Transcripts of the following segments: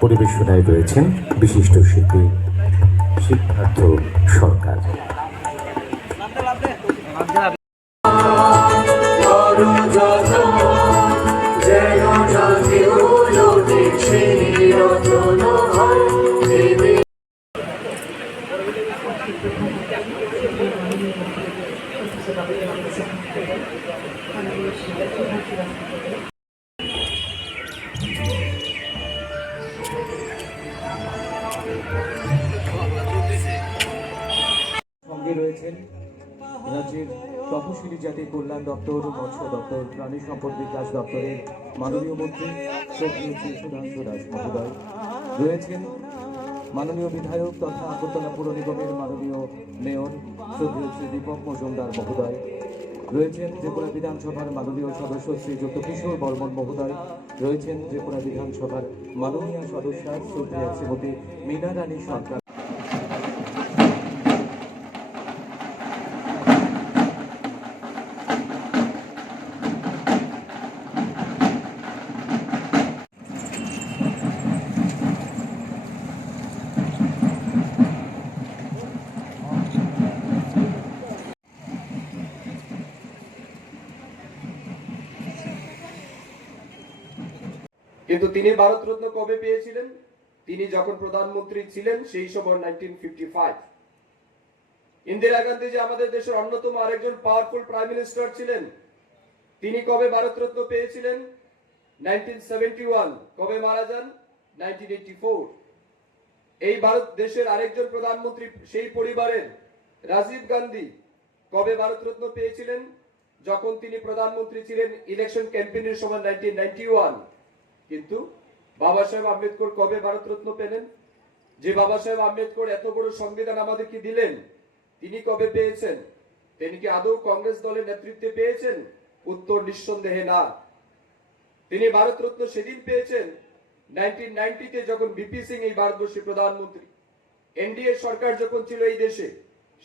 পরিবেশনায় রয়েছেন বিশিষ্ট শিল্পী সিদ্ধার্থ সরকার। সঙ্গে তপশিলি জাতি কল্যাণ দপ্তর, মৎস্য দপ্তর, প্রাণী সম্পদ বিকাশ দপ্তরের মাননীয় মন্ত্রী শ্রদ্ধেয় শ্রী সুধাংশু দাস মহোদয় রয়েছেন। মাননীয় বিধায়ক তথা আগরতলা পুর নিগমের মাননীয় মেয়র শ্রদ্ধেয় শ্রী দীপক মজুমদার মহোদয় রয়েছেন। ত্রিপুরা বিধানসভার মাননীয় সদস্য শ্রী কিশোর বর্মন মহোদয় রয়েছেন। ত্রিপুরা বিধানসভার মাননীয় সদস্য শ্রদ্ধেয় শ্রীমতী মীনা রানী সরকার কিন্তু তিনি ভারতরত্ন কবে পেয়েছিলেন? তিনি যখন প্রধানমন্ত্রী ছিলেন, সেই সময় nineteen fifty five Indira Gandhi যে আমাদের দেশের অন্যতম আরেকজন পাওয়ারফুল প্রাইম মিনিস্টার ছিলেন, তিনি কবে ভারতরত্ন পেয়েছিলেন? সেভেন্টি ওয়ান কবে মারা যান? নাইনটিন ফোর এই ভারত দেশের আরেকজন প্রধানমন্ত্রী, সেই পরিবারের রাজীব গান্ধী কবে ভারতরত্ন পেয়েছিলেন? যখন তিনি প্রধানমন্ত্রী ছিলেন ইলেকশন ক্যাম্পেইনের সময় নাইনটিন নাইনটি ওয়ান কিন্তু বাবা সাহেব আম্বেদকর কবে ভারতরত্ন পেলেন? যে বাবা সাহেব আম্বেদকর এত বড় সংবিধান আমাদেরকে দিলেন, তিনি কবে পেয়েছেন? তিনি কি আদৌ কংগ্রেস দলের নেতৃত্বে পেয়েছেন? উত্তর নিঃসন্দেহে না। তিনি ভারতরত্ন সেদিন পেয়েছেন নাইনটিন নাইনটিতে যখন বিপি সিং এই ভারতবর্ষের প্রধানমন্ত্রী। এনডিএ সরকার যখন ছিল এই দেশে,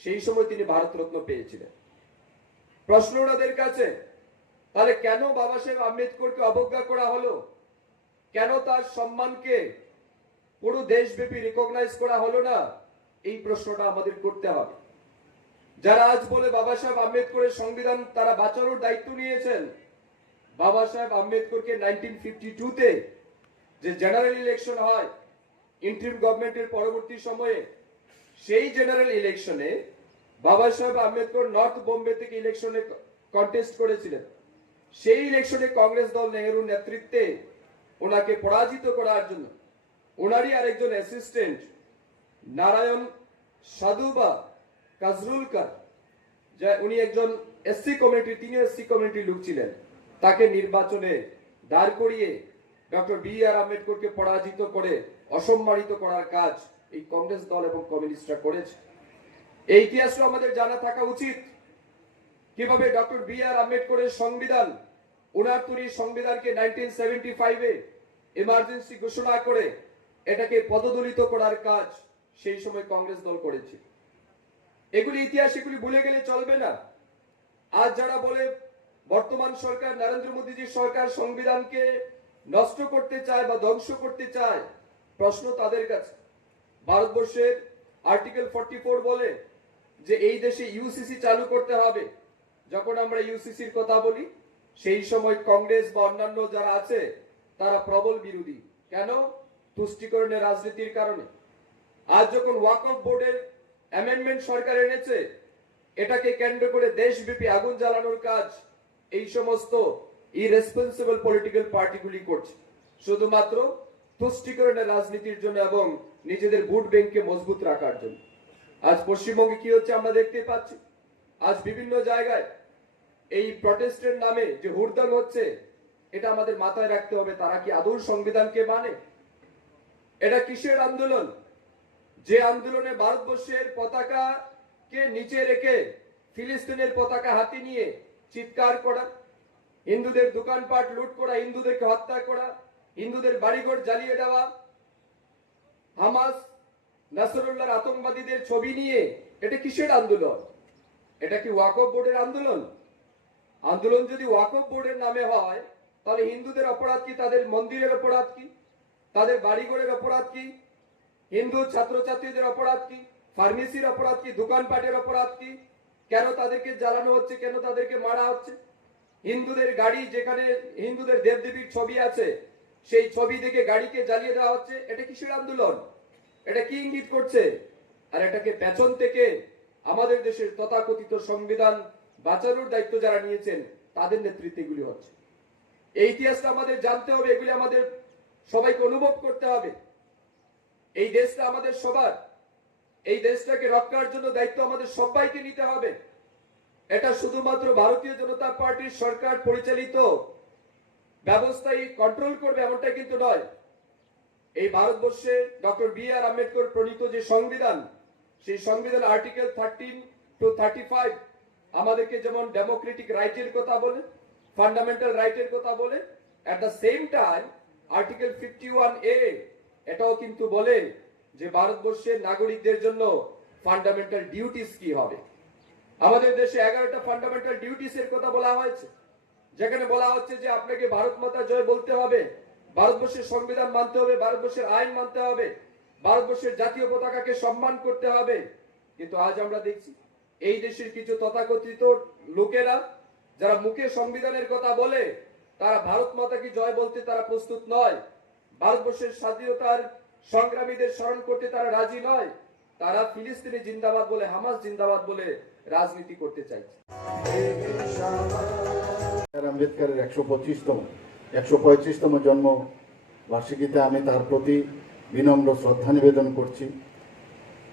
সেই সময় তিনি ভারতরত্ন পেয়েছিলেন। প্রশ্ন ওনাদের কাছে, তাহলে কেন বাবা সাহেব আম্বেদকরকে অবজ্ঞা করা হলো? কেন তার সম্মানকে পুরো দেশব্যাপী রিকগনাইজ করা হলো না? এই প্রশ্নটা আমাদের করতে হবে। যারা আজ বলে বাবা সাহেব আম্বেদকরের সংবিধান তারা বাঁচানোর দায়িত্ব নিয়েছেন, বাবা সাহেব আম্বেদকরকে নাইনটিন ফিফটি টুতে যে জেনারেল ইলেকশন হয় ইন্টারিম গভর্নমেন্টের পরবর্তী সময়ে, সেই জেনারেল ইলেকশনে বাবা সাহেব আম্বেদকর নর্থ বোম্বে থেকে ইলেকশনে কন্টেস্ট করেছিলেন। সেই ইলেকশনে কংগ্রেস দল নেহেরুর নেতৃত্বে ওনাকে পরাজিত করার জন্য ওনারই আরেকজন অ্যাসিস্ট্যান্ট নারায়ণ সাধুবা কাজরুলকার, যা উনি একজন এসসি কমিউনিটি তিনি এসসি কমিউনিটির লোক ছিলেন। তাকে নির্বাচনে দাঁড় করিয়ে ডক্টর বি আর আম্বেদকরকে পরাজিত করে অসম্মানিত করার কাজ এই কংগ্রেস দল এবং কমিউনিস্টরা করেছে। এই ইতিহাসটা আমাদের জানা থাকা উচিত। কীভাবে ডক্টর বি আর আম্বেদকরের সংবিধান ওনার তৈরি সংবিধানকে নাইনটিন সেভেন্টি ফাইভে ইমার্জেন্সি ঘোষণা করে এটাকে পদদলিত করার কাজ সেই সময় কংগ্রেস দল করেছে এগুলি ইতিহাস এগুলি ভুলে গেলে চলবে না। আজ যারা বলে বর্তমান সরকার, নরেন্দ্র মোদীজির সরকার সংবিধানকে নষ্ট করতে চায় বা ধ্বংস করতে চায়, প্রশ্ন তাদের কাছে। ভারতবর্ষের আর্টিকেল ফর্টি বলে যে এই দেশে ইউসিসি চালু করতে হবে। যখন আমরা ইউসিসির কথা বলি, সেই সময় কংগ্রেস বা অন্যান্য যারা আছে তারা প্রবল বিরোধী। কেন? তুষ্টিকরণের রাজনীতির কারণে। আজ যখন ওয়াক অফ বোর্ডের অ্যামেন্ডমেন্ট সরকার এনেছে, এটাকে কেন্দ্র করে দেশব্যাপী আগুন জ্বালানোর কাজ, এই সমস্ত ইরেসপন্সিবল পলিটিক্যাল পার্টিগুলি করছে। শুধুমাত্র তুষ্টিকরণের রাজনীতির জন্য এবং নিজেদের ভোট ব্যাংককে মজবুত রাখার জন্য। আজ পশ্চিমবঙ্গে কি হচ্ছে আমরা দেখতে পাচ্ছি? আজ বিভিন্ন জায়গায় এই প্রটেস্টের নামে যে হুড়দান হচ্ছে এটা আমাদের মাথায় রাখতে হবে, তারা কি আদৌ সংবিধানকে মানে? এটা কিসের আন্দোলন? যে আন্দোলনে ভারতবর্ষের পতাকা কে নিচে রেখে ফিলিস্তিনের পতাকা হাতে নিয়ে চিৎকার করা, হিন্দুদের দোকানপাট লুট করা, হিন্দুদেরকে হত্যা করা, হিন্দুদের বাড়িঘর জ্বালিয়ে দেওয়া, হামাস, নাসরুল্লাহর আতঙ্কবাদীদের ছবি নিয়ে এটা কিসের আন্দোলন? এটা কি ওয়াকফ বোর্ডের আন্দোলন? আন্দোলন যদি ওয়াকফ বোর্ডের নামে হয় তাহলে হিন্দুদের অপরাধ কি? তাদের মন্দিরের অপরাধ কি? তাদের বাড়িঘরের অপরাধ কি? হিন্দু ছাত্রছাত্রীদের অপরাধ কি? ফার্মেসির অপরাধ কি? দোকানপাটের অপরাধ কি? কেন তাদেরকে জ্বালানো হচ্ছে? কেন তাদেরকে মারা হচ্ছে? হিন্দুদের গাড়ি যেখানে হিন্দুদের দেবদেবীর ছবি আছে, সেই ছবি দেখে গাড়িকে জ্বালিয়ে দেওয়া হচ্ছে, এটা কিসের আন্দোলন? এটা কি ইঙ্গিত করছে? আর এটাকে পেছন থেকে আমাদের দেশের তথাকথিত সংবিধান বাঁচানোর দায়িত্ব যারা নিয়েছেন, তাদের নেতৃত্বে হচ্ছে। এই ইতিহাসটা আমাদের জানতে হবে, এগুলি আমাদের সবাইকে অনুভব করতে হবে। এই দেশটা আমাদের সবার। এই দেশটাকে রক্ষার জন্য দায়িত্ব আমাদের সবাইকে নিতে হবে। এটা শুধুমাত্র ভারতীয় জনতা পার্টির সরকার পরিচালিত ব্যবস্থাই কন্ট্রোল করবে এমনটা কিন্তু নয়। এই ভারতবর্ষে ডক্টর বি আর আম্বেদকর প্রণীত যে সংবিধান, সেই সংবিধান article thirteen to thirty five আমাদেরকে যেমন ডেমোক্রেটিক রাইটের কথা বলে ফান্ডামেন্টাল রাইটের কথা বলে at the same time article fifty one A এটাও কিন্তু বলে যে ভারতবর্ষের নাগরিকদের জন্য ফান্ডামেন্টাল ডিউটিস কি হবে। আমাদের দেশে এগারোটা ফান্ডামেন্টাল ডিউটিস এর কথা বলা হয়েছে। যেখানে বলা হচ্ছে যে আপনাকে ভারত মাতা জয় বলতে হবে, ভারতবর্ষের সংবিধান মানতে হবে, ভারতবর্ষের আইন মানতে হবে, ভারতবর্ষের জাতীয় পতাকাকে সম্মান করতে হবে। কিন্তু আজ আমরা দেখছি, এই দেশের কিছু তথাকথিত লোকেরা যারা মুখে সংবিধানের কথা বলে, তারা ভারত মাতাকে জয় বলতে তারা প্রস্তুত নয়? ভারতবর্ষের স্বাধীনতার সংগ্রামীদের স্মরণ করতে তারা রাজি নয়? তারা ফিলিস্তিনি জিন্দাবাদ বলে, হামাস জিন্দাবাদ বলে রাজনীতি করতে চাইছে। আম্বেদকরের একশো পঁচিশতম, একশো পঁয়ত্রিশতম জন্ম বার্ষিকীতে আমি তার প্রতি বিনম্র শ্রদ্ধা নিবেদন করছি।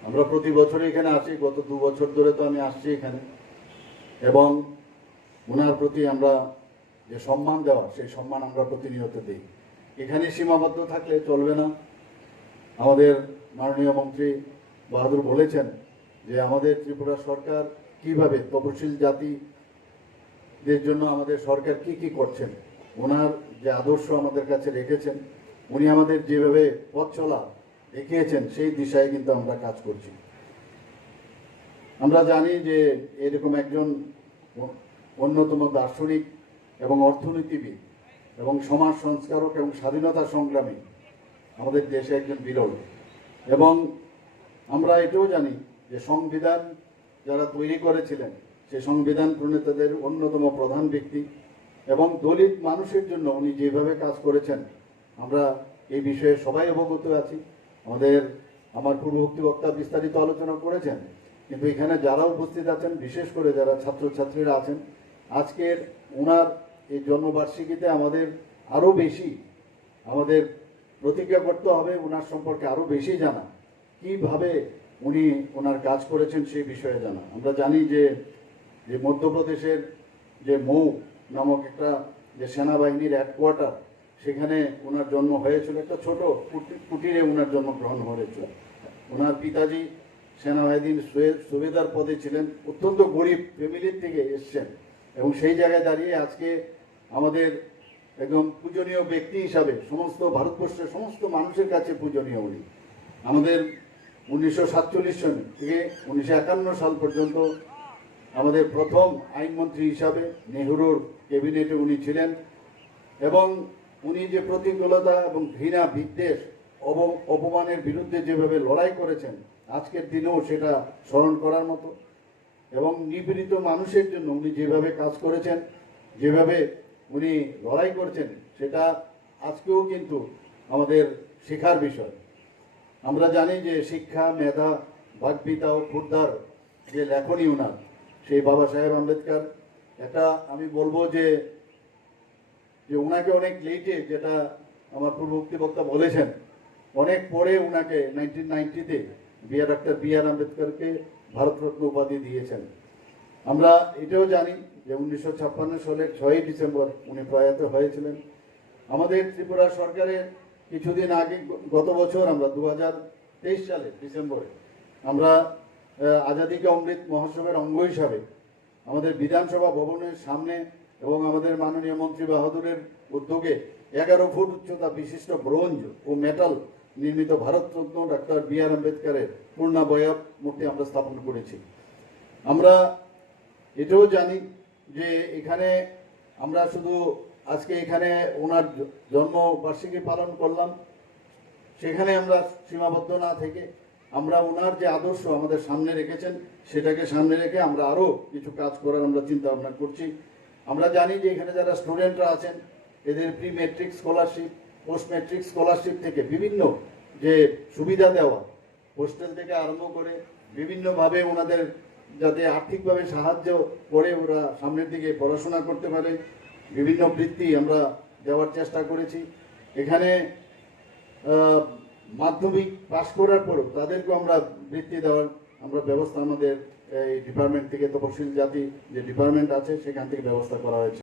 আমরা প্রতি বছরই এখানে আসি, গত দু বছর ধরে তো আমি আসছি এখানে। এবং ওনার প্রতি আমরা যে সম্মান দেওয়া, সেই সম্মান আমরা প্রতিনিয়ত দিই। এখানে সীমাবদ্ধ থাকলে চলবে না। আমাদের মাননীয় মন্ত্রী বাহাদুর বলেছেন যে আমাদের ত্রিপুরা সরকার কীভাবে তপশিল জাতি দের জন্য আমাদের সরকার কি কি করছেন, ওনার যে আদর্শ আমাদের কাছে রেখেছেন, উনি আমাদের যেভাবে পথ চলা দেখিয়েছেন, সেই দিশায় কিন্তু আমরা কাজ করছি। আমরা জানি যে এরকম একজন অন্যতম দার্শনিক এবং অর্থনীতিবিদ এবং সমাজ সংস্কারক এবং স্বাধীনতা সংগ্রামী। আমাদের দেশে একজন বিরল। এবং আমরা এটাও জানি যে সংবিধান যারা তৈরি করেছিলেন সেই সংবিধান প্রণেতাদের অন্যতম প্রধান ব্যক্তি এবং দলিত মানুষের জন্য উনি যেভাবে কাজ করেছেন, আমরা এই বিষয়ে সবাই অবগত আছি। আমাদের, আমার পূর্ববর্তী বক্তা বিস্তারিত আলোচনা করেছেন, কিন্তু এখানে যারা উপস্থিত আছেন, বিশেষ করে যারা ছাত্রছাত্রীরা আছেন আজকের ওনার এই জন্মবার্ষিকীতে আমাদের আরও বেশি আমাদের প্রতিজ্ঞা করতে হবে, ওনার সম্পর্কে আরও বেশি জানা। কীভাবে উনি ওনার কাজ করেছেন সেই বিষয়ে জানা। আমরা জানি যে যে মধ্যপ্রদেশের যে মৌ নামক একটা যে সেনাবাহিনীর হেডকোয়ার্টার সেখানে ওনার জন্ম হয়েছিল। একটা ছোট কুটি- কুটিরে ওনার জন্মগ্রহণ হয়েছিল ওনার পিতাজি সেনাবাহিনীর সুবেদার পদে ছিলেন। অত্যন্ত গরিব ফ্যামিলির থেকে এসছেন। এবং সেই জায়গায় দাঁড়িয়ে আজকে আমাদের একদম পূজনীয় ব্যক্তি হিসাবে সমস্ত ভারতবর্ষের সমস্ত মানুষের কাছে পূজনীয় উনি। আমাদের উনিশশো সাতচল্লিশ সন থেকে উনিশশো একান্ন সাল পর্যন্ত আমাদের প্রথম আইনমন্ত্রী হিসাবে নেহরুর ক্যাবিনেটে উনি ছিলেন এবং উনি যে প্রতিকূলতা এবং ঘৃণা, বিদ্বেষ অপমানের বিরুদ্ধে যেভাবে লড়াই করেছেন, আজকের দিনেও সেটা স্মরণ করার মতো। এবং নিপীড়িত মানুষের জন্য উনি যেভাবে কাজ করেছেন, যেভাবে উনি লড়াই করছেন, সেটা আজকেও কিন্তু আমাদের শেখার বিষয়। আমরা জানি যে শিক্ষা, মেধা বাগবিতা ও ক্ষুদ্ধার যে লেখনী উনার, সেই বাবা সাহেব আম্বেদকর, এটা আমি বলব যে যে ওনাকে অনেক লেটে যেটা আমার পূর্ববর্তী বক্তা বলেছেন, অনেক পরে ওনাকে নাইনটিন নাইনটিতে B R doctor B R আম্বেদকরকে ভারতরত্ন উপাধি দিয়েছেন। আমরা এটাও জানি যে উনিশশো ছাপ্পান্ন সালের ছয়ই ডিসেম্বর উনি প্রয়াত হয়েছিলেন। আমাদের ত্রিপুরা সরকারের কিছুদিন আগে গত বছর আমরা দু তেইশ সালে ডিসেম্বরে আমরা আহ, আজাদি কা অমৃত মহোৎসবের অঙ্গ হিসাবে আমাদের বিধানসভা ভবনের সামনে এবং আমাদের মাননীয় মন্ত্রী বাহাদুরের উদ্যোগে এগারো ফুট উচ্চতা বিশিষ্ট ব্রোঞ্জ ও মেটাল নির্মিত ভারতরত্ন ডাক্তার বি আর আম্বেদকরের পূর্ণাবয়ব মূর্তি আমরা স্থাপন করেছি। আমরা এটাও জানি যে এখানে আমরা শুধু আজকে এখানে ওনার জন্মবার্ষিকী পালন করলাম, সেখানে আমরা সীমাবদ্ধ না থেকে আমরা ওনার যে আদর্শ আমাদের সামনে রেখেছেন, সেটাকে সামনে রেখে আমরা আরও কিছু কাজ করার আমরা চিন্তা ভাবনা করছি। আমরা জানি যে এখানে যারা স্টুডেন্টরা আছেন, এদের pre matric scholarship post matric scholarship থেকে বিভিন্ন যে সুবিধা দেওয়া হোস্টেল থেকে আরম্ভ করে বিভিন্নভাবে ওনাদের যাতে আর্থিকভাবে সাহায্য করে ওরা সামনের দিকে পড়াশোনা করতে পারে, বিভিন্ন বৃত্তি আমরা দেওয়ার চেষ্টা করেছি। এখানে মাধ্যমিক পাশ করার পরও তাদেরকেও আমরা বৃত্তি দেওয়ার আমরা ব্যবস্থা আমাদের এই ডিপার্টমেন্ট থেকে তপশিল জাতি যে ডিপার্টমেন্ট আছে, সেখান থেকে ব্যবস্থা করা হয়েছে।